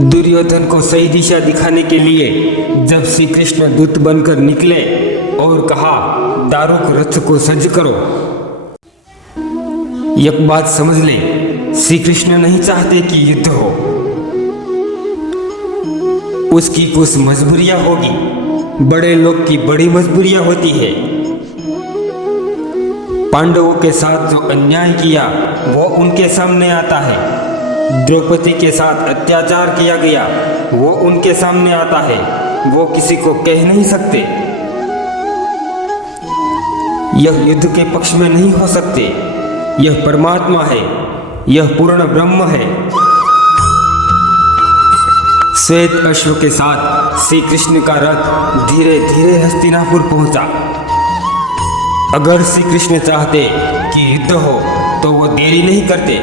दुर्योधन को सही दिशा दिखाने के लिए जब श्री कृष्ण दूत बनकर निकले और कहा, दारुक रथ को सज्ज करो। एक बात समझ ले, श्री कृष्ण नहीं चाहते कि युद्ध हो। उसकी कुछ मजबूरियां होगी, बड़े लोग की बड़ी मजबूरियां होती है। पांडवों के साथ जो अन्याय किया वो उनके सामने आता है। द्रौपदी के साथ अत्याचार किया गया वो उनके सामने आता है। वो किसी को कह नहीं सकते। यह युद्ध के पक्ष में नहीं हो सकते। यह परमात्मा है, यह पूर्ण ब्रह्म है। श्वेत अश्व के साथ श्री कृष्ण का रथ धीरे धीरे हस्तिनापुर पहुंचा। अगर श्री कृष्ण चाहते कि युद्ध हो तो वो देरी नहीं करते,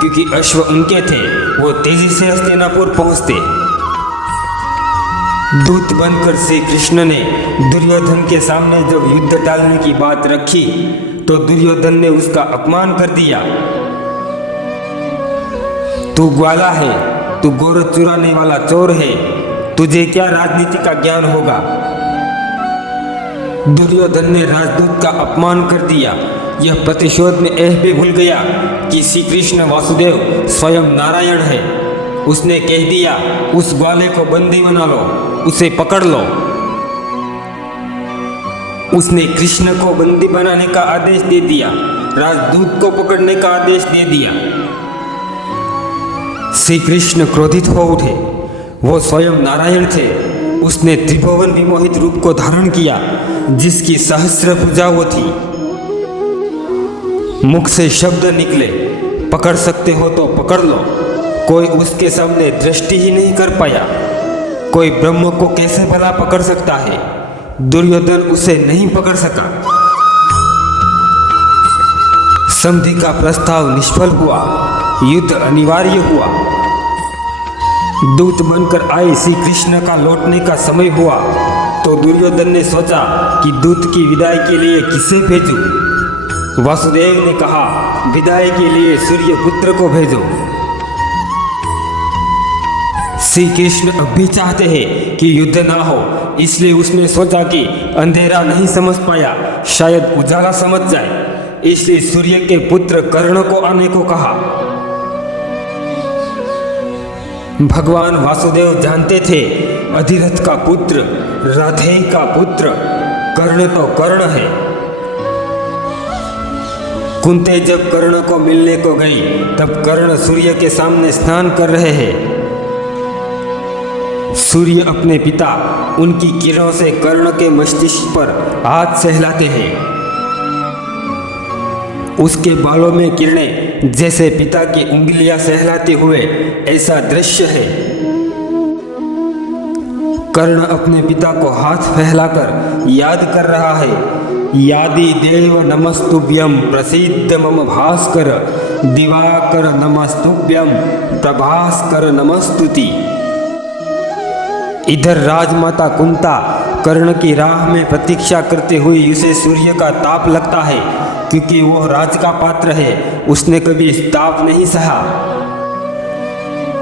क्योंकि अश्व उनके थे। वो तेजी से हस्तिनापुर पहुंचते। दूत बनकर श्री कृष्ण ने दुर्योधन के सामने जब युद्ध टालने की बात रखी तो दुर्योधन ने उसका अपमान कर दिया। तू ग्वाला है, तू गोरख चुराने वाला चोर है, तुझे क्या राजनीति का ज्ञान होगा। दुर्योधन ने राजदूत का अपमान कर दिया। यह प्रतिशोध में यह भी भूल गया कि श्री कृष्ण वासुदेव स्वयं नारायण है। उसने कह दिया, उस ग्वाले को बंदी बना लो, उसे पकड़ लो। उसने कृष्ण को बंदी बनाने का आदेश दे दिया, राजदूत को पकड़ने का आदेश दे दिया। श्री कृष्ण क्रोधित हो उठे। वो स्वयं नारायण थे। उसने त्रिभुवन विमोहित रूप को धारण किया, जिसकी सहस्र भुजाएं थी। मुख से शब्द निकले, पकड़ सकते हो तो पकड़ लो। कोई उसके सामने दृष्टि ही नहीं कर पाया। कोई ब्रह्म को कैसे भला पकड़ सकता है। दुर्योधन उसे नहीं पकड़ सका। संधि का प्रस्ताव निष्फल हुआ। युद्ध अनिवार्य हुआ। दूत बनकर आए श्री कृष्ण का लौटने का समय हुआ तो दुर्योधन ने सोचा कि दूत की विदाई के लिए किसे भेजूं। वासुदेव ने कहा, विदाई के लिए सूर्य पुत्र को भेजो। श्री कृष्ण अब भी चाहते हैं कि युद्ध ना हो, इसलिए उसने सोचा कि अंधेरा नहीं समझ पाया, शायद उजाला समझ जाए, इसलिए सूर्य के पुत्र कर्ण को आने को कहा। भगवान वासुदेव जानते थे अधिरथ का पुत्र, राधेय का पुत्र कर्ण तो कर्ण है। कुंती जब कर्ण को मिलने को गई तब कर्ण सूर्य के सामने स्नान कर रहे हैं। सूर्य अपने पिता उनकी किरणों से कर्ण के मस्तिष्क पर हाथ सहलाते हैं। उसके बालों में किरणें जैसे पिता की उंगलियां सहलाते हुए ऐसा दृश्य है। कर्ण अपने पिता को हाथ फैलाकर याद कर रहा है, यादि देव नमस्तुभ्यम प्रसीद मम भास्कर दिवाकर नमस्तुभ्यम प्रभास्कर नमस्तुति। इधर राजमाता कुंता कर्ण की राह में प्रतीक्षा करते हुए उसे सूर्य का ताप लगता है, क्योंकि वह राज का पात्र है। उसने कभी इस ताप नहीं सहा।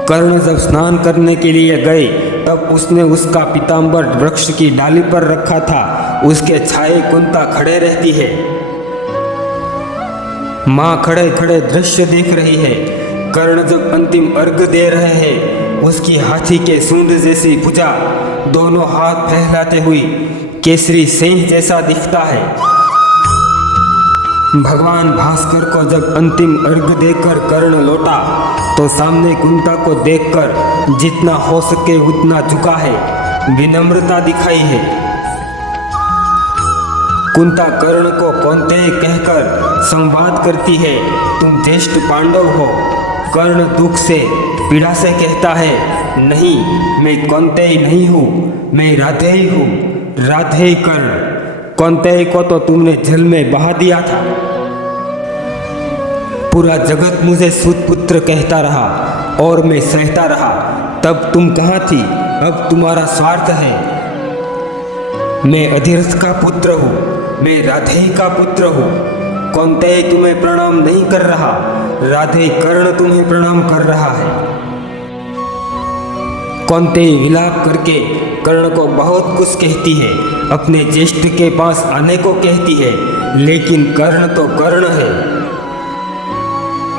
कर्ण जब स्नान करने के लिए गए तब उसने उसका पीतांबर वृक्ष की डाली पर रखा था। उसके छाये कुंता खड़े रहती है। माँ खड़े खड़े दृश्य देख रही है। कर्ण जब अंतिम अर्घ दे रहे हैं, उसकी हाथी के सूंड जैसी भुजा दोनों हाथ फैलाते हुए केसरी सिंह जैसा दिखता है। भगवान भास्कर को जब अंतिम अर्घ देकर कर्ण लौटा तो सामने कुंता को देखकर जितना हो सके उतना झुका है, विनम्रता दिखाई है। कुंता कर्ण को कौन्तेय कहकर संवाद करती है, तुम ज्येष्ठ पांडव हो। कर्ण दुख से पीड़ा से कहता है, नहीं, मैं कौन्तेय नहीं हूँ, मैं राधेय हूँ, राधेय कर्ण। कौन्तेय को तो तुमने जल में बहा दिया था। पूरा जगत मुझे सूत पुत्र कहता रहा और मैं सहता रहा। तब तुम कहाँ थी? अब तुम्हारा स्वार्थ है। मैं अधिरथ का पुत्र हूँ, मैं राधेय का पुत्र हूँ। कौन्तेय तुम्हें प्रणाम नहीं कर रहा, राधेय कर्ण तुम्हें प्रणाम कर रहा है। कौंतेय विलाप करके कर्ण को बहुत कुछ कहती है, अपने ज्येष्ठ के पास आने को कहती है, लेकिन कर्ण तो कर्ण है।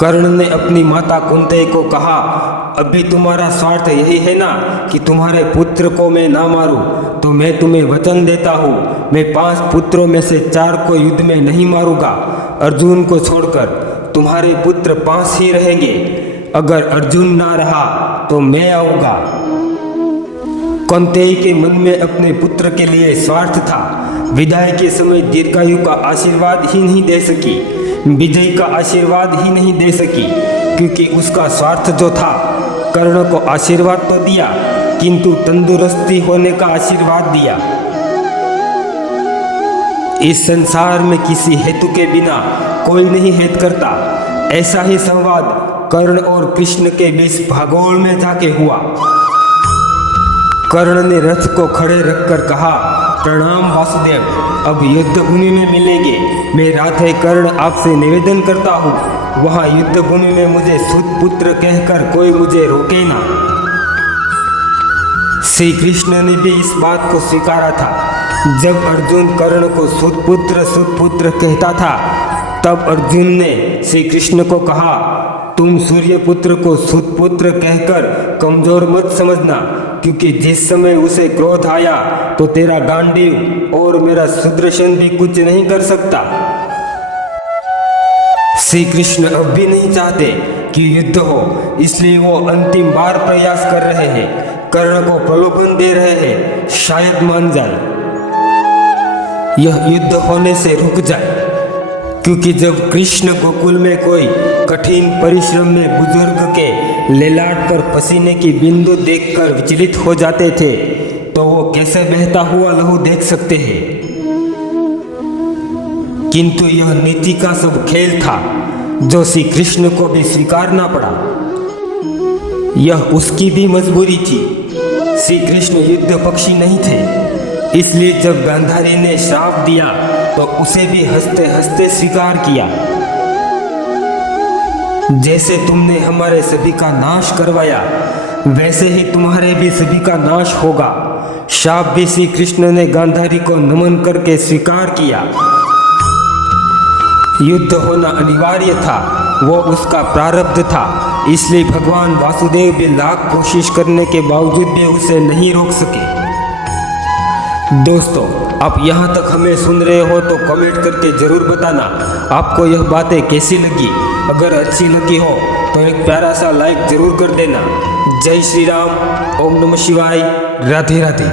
कर्ण ने अपनी माता कुंती को कहा, अभी तुम्हारा स्वार्थ यही है ना कि तुम्हारे पुत्र को मैं ना मारूं, तो मैं तुम्हें वचन देता हूँ, मैं 5 पुत्रों में से 4 को युद्ध में नहीं मारूंगा। अर्जुन को छोड़कर तुम्हारे पुत्र 5 ही रहेंगे। अगर अर्जुन ना रहा तो मैं आऊँगा। कौंतेय के मन में अपने पुत्र के लिए स्वार्थ था। विदाई के समय दीर्घायु का आशीर्वाद ही नहीं दे सकी, विजय का आशीर्वाद ही नहीं दे सकी, क्योंकि उसका स्वार्थ जो था। कर्ण को आशीर्वाद तो दिया, किंतु तंदुरुस्ती होने का आशीर्वाद दिया। इस संसार में किसी हेतु के बिना कोई नहीं हित करता। ऐसा ही संवाद कर्ण और कृष्ण के बीच भागोल में जाके हुआ। कर्ण ने रथ को खड़े रखकर कहा, प्रणाम वासुदेव, अब युद्ध भूमि में मिलेंगे। मैं राधे कर्ण आपसे निवेदन करता हूँ, वहाँ युद्ध भूमि में मुझे सुत पुत्र कहकर कोई मुझे रोके ना। श्री कृष्ण ने भी इस बात को स्वीकारा था। जब अर्जुन कर्ण को सुत पुत्र कहता था, तब अर्जुन ने श्री कृष्ण को कहा, तुम सूर्य पुत्र को सुत पुत्र कहकर कमजोर मत समझना, क्योंकि जिस समय उसे क्रोध आया तो तेरा गांडीव और मेरा सुदर्शन भी कुछ नहीं कर सकता। श्री कृष्ण अब भी नहीं चाहते कि युद्ध हो, इसलिए वो अंतिम बार प्रयास कर रहे हैं, कर्ण को प्रलोभन दे रहे हैं, शायद मान जाए, यह युद्ध होने से रुक जाए। क्योंकि जब कृष्ण गोकुल में कोई कठिन परिश्रम में बुजुर्ग के लेलाट पर पसीने की बिंदु देखकर विचलित हो जाते थे, तो वो कैसे बहता हुआ लहू देख सकते हैं। किंतु यह नीति का सब खेल था, जो श्री कृष्ण को भी स्वीकारना पड़ा। यह उसकी भी मजबूरी थी। श्री कृष्ण युद्ध पक्षी नहीं थे, इसलिए जब गांधारी ने श्राप दिया तो उसे भी हंसते हंसते स्वीकार किया। जैसे तुमने हमारे सभी का नाश करवाया, वैसे ही तुम्हारे भी सभी का नाश होगा। श्राप भी श्री कृष्ण ने गांधारी को नमन करके स्वीकार किया। युद्ध होना अनिवार्य था, वो उसका प्रारब्ध था, इसलिए भगवान वासुदेव भी लाख कोशिश करने के बावजूद भी उसे नहीं रोक सके। दोस्तों, आप यहाँ तक हमें सुन रहे हो तो कमेंट करके ज़रूर बताना आपको यह बातें कैसी लगी। अगर अच्छी लगी हो तो एक प्यारा सा लाइक ज़रूर कर देना। जय श्री राम, ओम नमः शिवाय, राधे राधे।